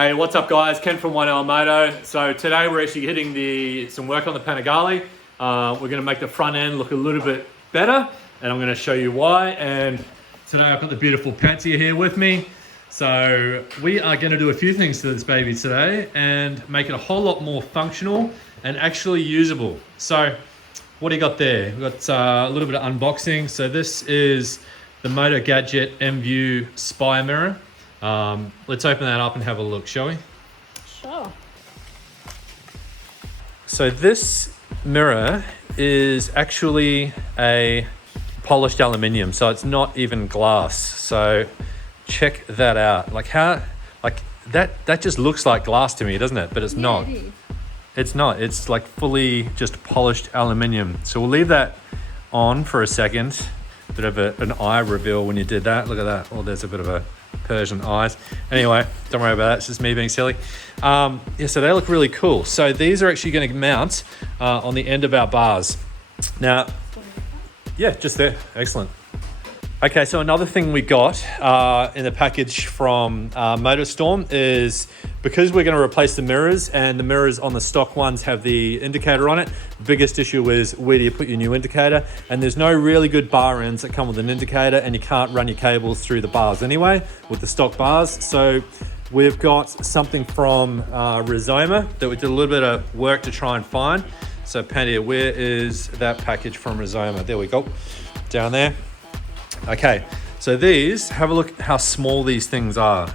Hey, what's up guys? Ken from oneL Moto. So today we're actually hitting some work on the Panigale. We're going to make the front end look a little bit better and I'm going to show you why. And today I've got the beautiful Patsy here with me. So we are going to do a few things to this baby today and make it a whole lot more functional and actually usable. So what do you got there? We've got a little bit of unboxing. So this is the Motogadget M-View Spy mirror. Let's open that up and have a look, shall we? Sure. So this mirror is actually a polished aluminium, so it's not even glass. So check that out. That just looks like glass to me, doesn't it? But it's not. It is. It's not. It's like fully just polished aluminium. So we'll leave that on for a second. Bit of an eye reveal when you did that. Look at that. Oh, there's a bit of a Persian eyes. Anyway, don't worry about that. It's just me being silly. Yeah, so they look really cool. So these are actually going to mount on the end of our bars. Now, yeah, just there. Excellent. Okay, so another thing we got in the package from MotoStorm is because we're going to replace the mirrors, and the mirrors on the stock ones have the indicator on it. The biggest issue is where do you put your new indicator? And there's no really good bar ends that come with an indicator, and you can't run your cables through the bars anyway with the stock bars. So we've got something from Rizoma that we did a little bit of work to try and find. So Pandy, where is that package from Rizoma? There we go, down there. Okay, so these, have a look at how small these things are.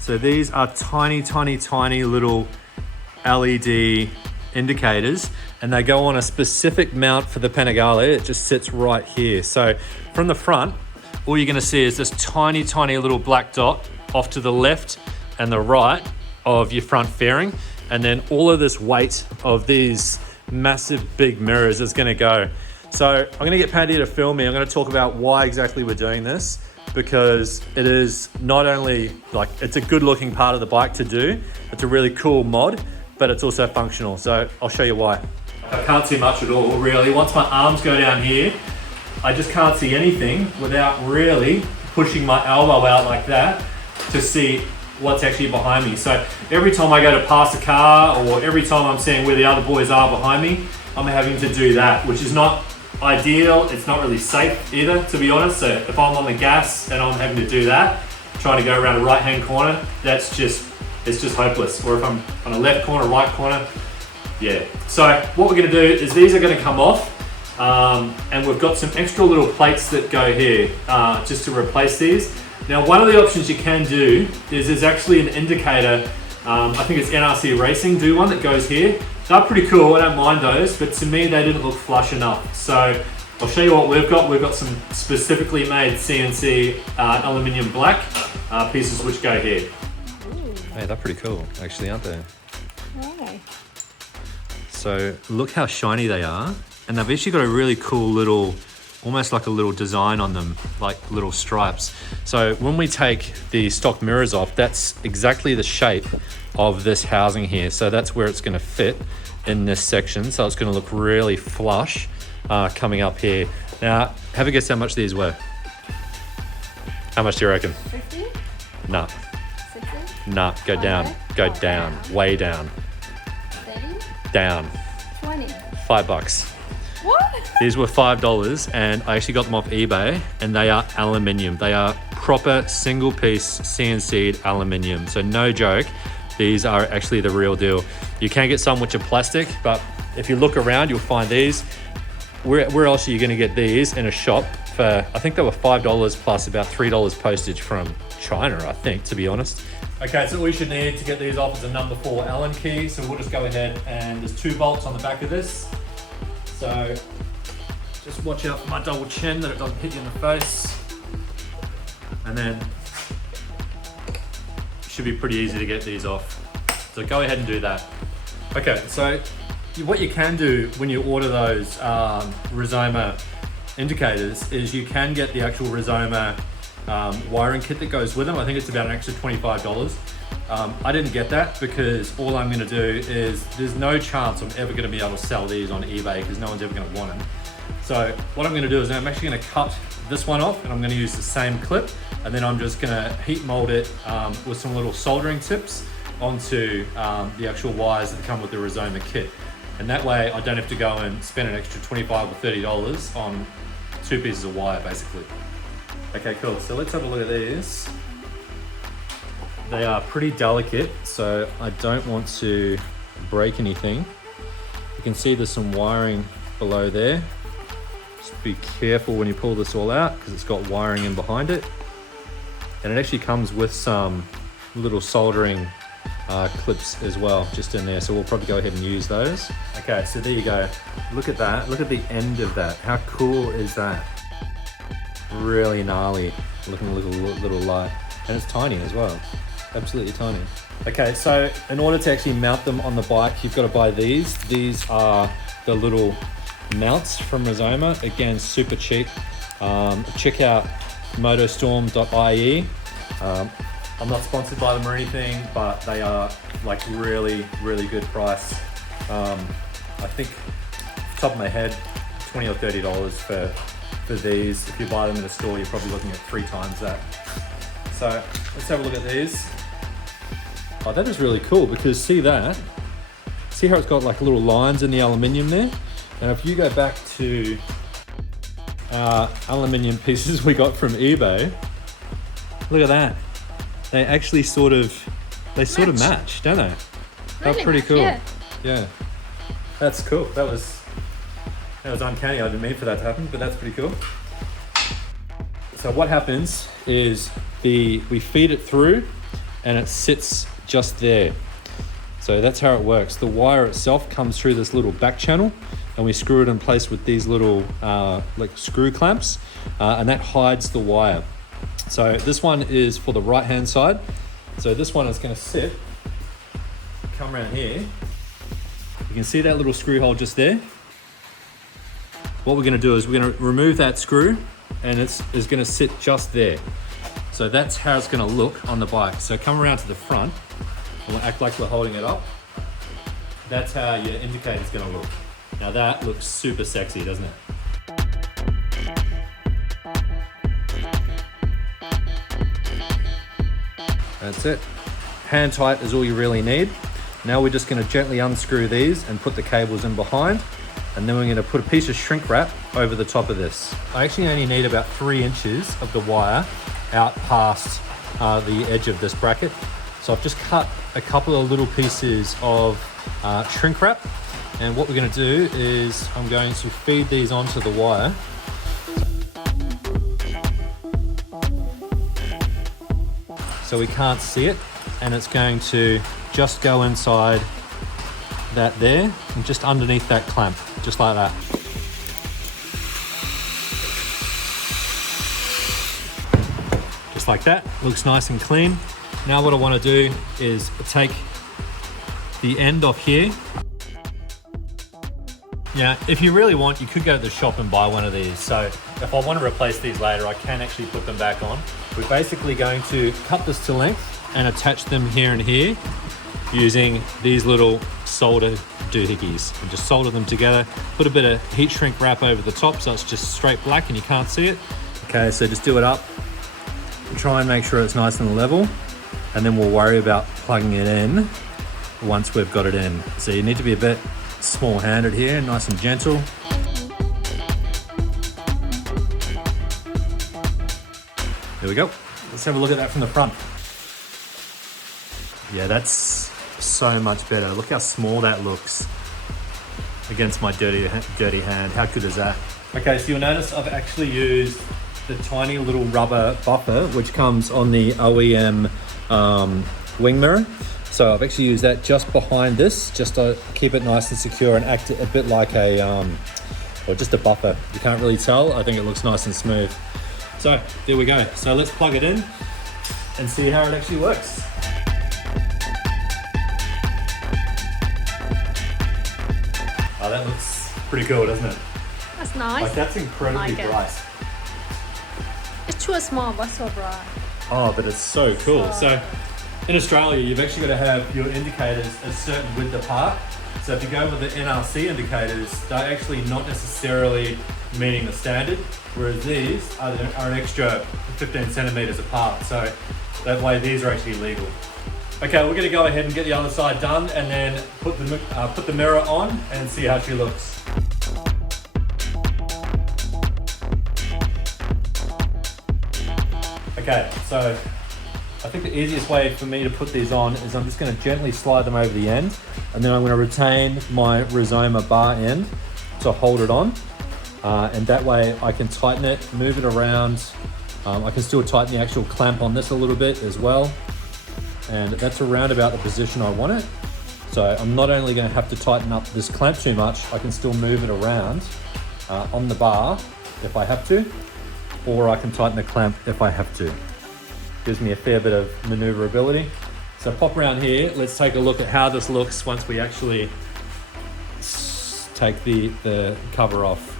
So these are tiny, tiny, tiny little LED indicators, and they go on a specific mount for the Panigale. It just sits right here. So from the front, all you're gonna see is this tiny, tiny little black dot off to the left and the right of your front fairing. And then all of this weight of these massive big mirrors is gonna go. So I'm gonna get Patty to film me. I'm gonna talk about why exactly we're doing this, because it is not only like, it's a good looking part of the bike to do, it's a really cool mod, but it's also functional. So I'll show you why. I can't see much at all, really. Once my arms go down here, I just can't see anything without really pushing my elbow out like that to see what's actually behind me. So every time I go to pass a car, or every time I'm seeing where the other boys are behind me, I'm having to do that, which is not ideal. It's not really safe either, to be honest. So if I'm on the gas and I'm having to do that, trying to go around a right hand corner, it's just hopeless. Or if I'm on a left corner, right corner, yeah. So what we're gonna do is these are gonna come off, and we've got some extra little plates that go here just to replace these. Now, one of the options you can do is there's actually an indicator, I think it's NRC Racing do one that goes here. They're pretty cool, I don't mind those, but to me they didn't look flush enough. So I'll show you what we've got. We've got some specifically made CNC aluminium black pieces which go here. Ooh. Hey, they're pretty cool actually, aren't they? Right. So look how shiny they are. And they've actually got a really cool little, almost like a little design on them, like little stripes. So when we take the stock mirrors off, that's exactly the shape of this housing here. So that's where it's gonna fit in this section. So it's gonna look really flush coming up here. Now, have a guess how much these were. How much do you reckon? 50? Nah, 60? nah, go down, go down, way down, 30? down. 20? $5. What? These were $5, and I actually got them off eBay, and they are aluminium. They are proper single piece CNC'd aluminium. So no joke, these are actually the real deal. You can get some which are plastic, but if you look around, you'll find these. Where else are you gonna get these in a shop for, I think they were $5 plus about $3 postage from China, I think, to be honest. Okay, so all we should need to get these off is a number 4 Allen key. So we'll just go ahead, and there's 2 bolts on the back of this. So just watch out for my double chin that it doesn't hit you in the face. And then it should be pretty easy to get these off. So go ahead and do that. Okay, so what you can do when you order those Rizoma indicators is you can get the actual Rizoma wiring kit that goes with them. I think it's about an extra $25. I didn't get that because all I'm going to do is, there's no chance I'm ever going to be able to sell these on eBay because no one's ever going to want them. So what I'm going to do is I'm actually going to cut this one off, and I'm going to use the same clip, and then I'm just going to heat mold it with some little soldering tips, onto the actual wires that come with the Rizoma kit. And that way I don't have to go and spend an extra $25 or $30 on 2 pieces of wire basically. Okay, cool. So let's have a look at these. They are pretty delicate, so I don't want to break anything. You can see there's some wiring below there. Just be careful when you pull this all out because it's got wiring in behind it. And it actually comes with some little soldering clips as well, just in there. So we'll probably go ahead and use those. Okay, so there you go. Look at that. Look at the end of that. How cool is that? Really gnarly looking little light. And it's tiny as well. Absolutely tiny. Okay, so in order to actually mount them on the bike, you've got to buy these. These are the little mounts from Rizoma. Again, super cheap. Check out motostorm.ie. I'm not sponsored by them or anything, but they are like really good price. I think off the top of my head, $20 or $30 for these. If you buy them in a store, you're probably looking at 3 times that. So let's have a look at these. Oh, that is really cool because see that? See how it's got like little lines in the aluminium there? And if you go back to aluminium pieces we got from eBay, look at that. They actually sort of match, don't they? That's pretty cool. Yeah. That's cool. That was uncanny. I didn't mean for that to happen, but that's pretty cool. So what happens is we feed it through and it sits just there. So that's how it works. The wire itself comes through this little back channel and we screw it in place with these little like screw clamps and that hides the wire. So this one is for the right hand side. So this one is going to sit, come around here. You can see that little screw hole just there. What we're going to do is we're going to remove that screw and it's going to sit just there. So that's how it's going to look on the bike. So come around to the front and we'll act like we're holding it up. That's how your indicator is going to look. Now that looks super sexy, doesn't it? That's it. Hand tight is all you really need. Now we're just going to gently unscrew these and put the cables in behind. And then we're going to put a piece of shrink wrap over the top of this. I actually only need about 3 inches of the wire out past the edge of this bracket. So I've just cut a couple of little pieces of shrink wrap. And what we're going to do is I'm going to feed these onto the wire. So we can't see it, and it's going to just go inside that there and just underneath that clamp, just like that. Just like that, looks nice and clean. Now what I want to do is take the end off here. Yeah, if you really want, you could go to the shop and buy one of these. So if I want to replace these later, I can actually put them back on. We're basically going to cut this to length and attach them here and here using these little solder doohickeys. And just solder them together, put a bit of heat shrink wrap over the top so it's just straight black and you can't see it. Okay, so just do it up. Try and make sure it's nice and level, and then we'll worry about plugging it in once we've got it in. So you need to be a bit small-handed here, nice and gentle. There we go. Let's have a look at that from the front. Yeah, that's so much better. Look how small that looks against my dirty hand. How good is that? Okay, so you'll notice I've actually used the tiny little rubber buffer which comes on the OEM wing mirror. So I've actually used that just behind this, just to keep it nice and secure and act a bit like a, or just a buffer. You can't really tell. I think it looks nice and smooth. So there we go. So let's plug it in and see how it actually works. Oh, that looks pretty cool, doesn't it? That's nice. Like that's incredibly bright. It's too small, but so bright. Oh, but it's so cool. So in Australia, you've actually got to have your indicators a certain width apart. So if you go with the NRC indicators, they're actually not necessarily meeting the standard, whereas these are an extra 15 centimeters apart. So that way these are actually legal. Okay, we're gonna go ahead and get the other side done and then put the mirror on and see how she looks. Okay, so I think the easiest way for me to put these on is I'm just gonna gently slide them over the end, and then I'm gonna retain my Rizoma bar end to hold it on. And that way I can tighten it, move it around. I can still tighten the actual clamp on this a little bit as well. And that's around about the position I want it. So I'm not only going to have to tighten up this clamp too much, I can still move it around on the bar if I have to, or I can tighten the clamp if I have to. Gives me a fair bit of maneuverability. So pop around here, let's take a look at how this looks once we actually take the cover off.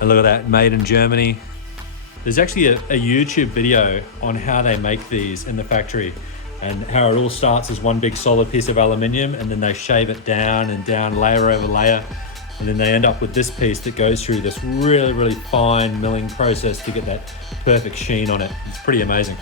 And look at that, made in Germany. There's actually a YouTube video on how they make these in the factory and how it all starts as one big solid piece of aluminium, and then they shave it down and down, layer over layer. And then they end up with this piece that goes through this really, really fine milling process to get that perfect sheen on it. It's pretty amazing.